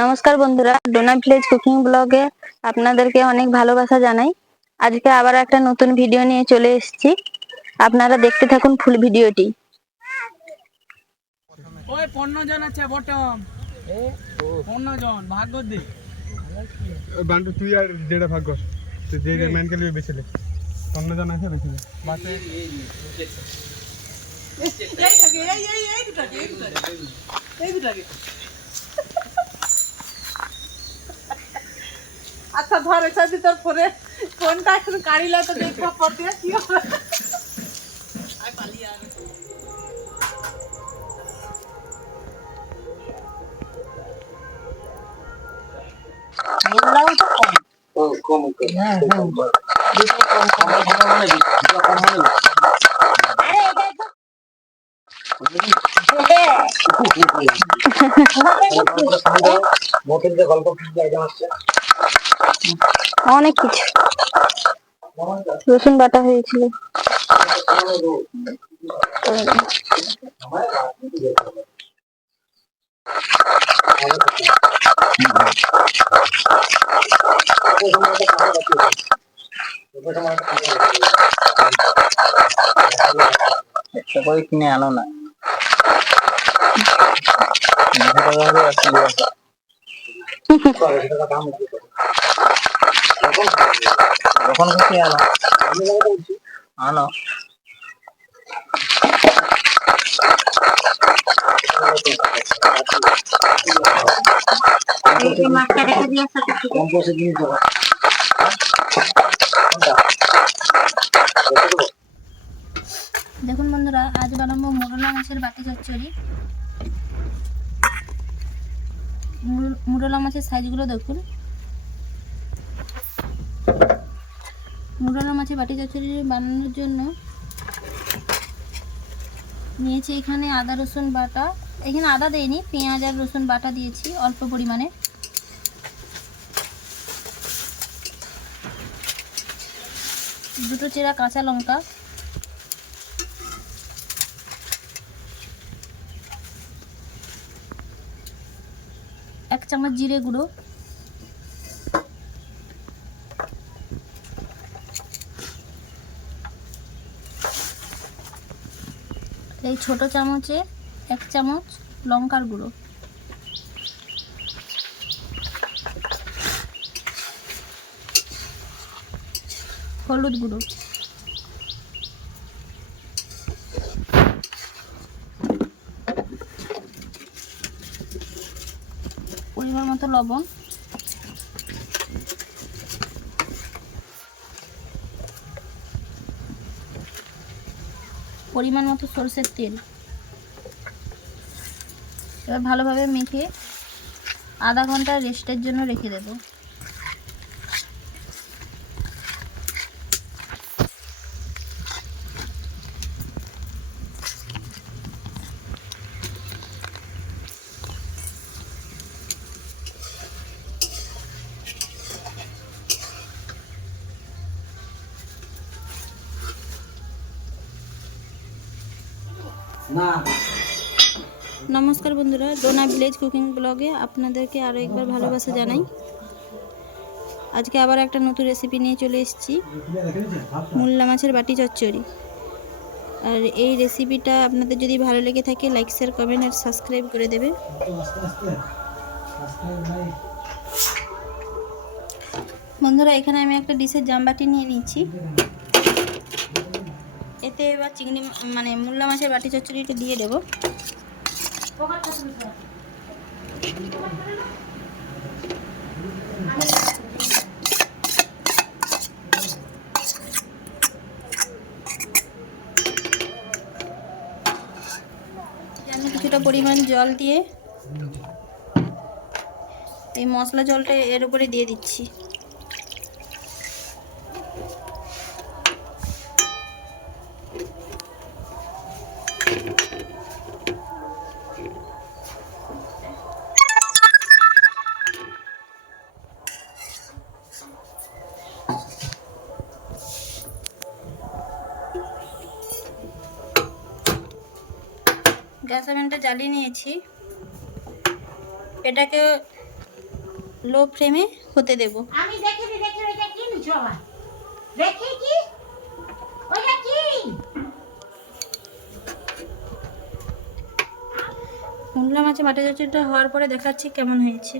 নমস্কার বন্ধুরা, Dona village cooking ব্লগে আপনাদেরকে অনেক ভালোবাসা জানাই। আজকে আবার একটা নতুন ভিডিও নিয়ে চলে এসেছি। আপনারা দেখতে থাকুন ফুল ভিডিওটি। ওই 15 জন আছে বটম। 15 জন ভাগ কর দে। বান্টু তুই আর যেটা ভাগ কর, তুই যে ম্যান কে লিয়ে বেছে লে। 15 জন আছে বেছে লে। বাসে এই দুটাকে আচ্ছা ধরে সাথে তোর পরে কোনটা এখন কাড়িলা তো দেখবা পড়তে কি হবে। আই পালি আর মিললাম তো কম হ্যাঁ বেশি কম মানে আরে এটাই তো অনেক কিছু রসুন বাটা হয়েছিল। একটা করে কিনে আনো না, যখন খুশি আনো আনো। দেখুন বন্ধুরা, আজ বানাবো মোরলা মাছের বাটি চচ্চড়ি। মোরলা মাছের সাইজগুলো দেখুন। মোরলা মাছের বাটি চচ্চড়ি বানানোর জন্য নিয়েছি এখানে আদা রসুন বাটা। এখানে আদা দেইনি, পেঁয়াজ আর রসুন বাটা দিয়েছি অল্প পরিমাণে। দুটো চেরা কাঁচা লঙ্কা, এক চামচ জিরে গুঁড়ো, এই ছোট চামচে এক চামচ লঙ্কার গুঁড়ো, হলুদ গুঁড়ো, পরিমাণ মতো লবণ, পরিমাণ মতো সরষের তেল। এবার ভালোভাবে মেখে আধা ঘন্টা রেস্টের জন্য রেখে দেব। নমস্কার বন্ধুরা, ডোনা ভিলেজ কুকিং ব্লগে আপনাদেরকে আরও একবার ভালোবাসা জানাই। আজকে আবার একটা নতুন রেসিপি নিয়ে চলে এসেছি, মোরলা মাছের বাটি চচ্চড়ি। আর এই রেসিপিটা আপনাদের যদি ভালো লেগে থাকে লাইক শেয়ার কমেন্ট আর সাবস্ক্রাইব করে দেবে। বন্ধুরা, এখানে আমি একটা ডিশের জামবাটি নিয়ে নিচ্ছি। এতে এবার চিংড়ি মানে মোরলা মাছের বাটি চচ্চড়িটা দিয়ে দেবো। আমি কিছুটা পরিমাণ জল দিয়ে এই মশলা জলটা এর উপরে দিয়ে দিচ্ছি। গ্যাস ওভেনটা জ্বালিয়ে নিয়েছি। এটাকে লো ফ্লেমে হতে দেব। আমি দেখি ওইটা কি নিছো আবার দেখি কি ওইটা কি মুরলা মাছের বাটা চচ্চড়িটা হওয়ার পরে দেখাচ্ছি কেমন হয়েছে।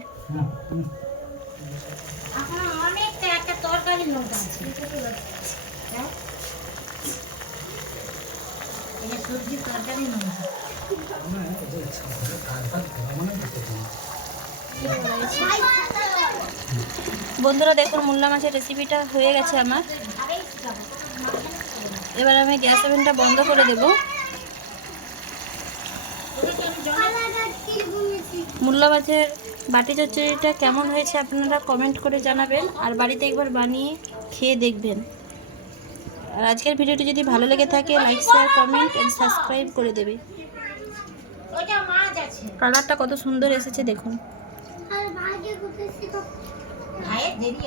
এখন অনেকটা একটা তরকারি নোট আছে হ্যাঁ? এটা সবজির তরকারি নোট বন্ধুরা দেখুন মুরলা মাছের রেসিপিটা হয়ে গেছে আমার। এবার আমি গ্যাস ওভেনটা বন্ধ করে দেব। মুরলা মাছের বাটি চচ্চড়িটা কেমন হয়েছে আপনারা কমেন্ট করে জানাবেন, আর বাড়িতে একবার বানিয়ে খেয়ে দেখবেন। আর আজকের ভিডিওটি যদি ভালো লেগে থাকে like share comment and subscribe করে দেবে। ওইটা মাছ আছে কালারটা কত সুন্দর এসেছে দেখুন। ভাইয়ের দেরি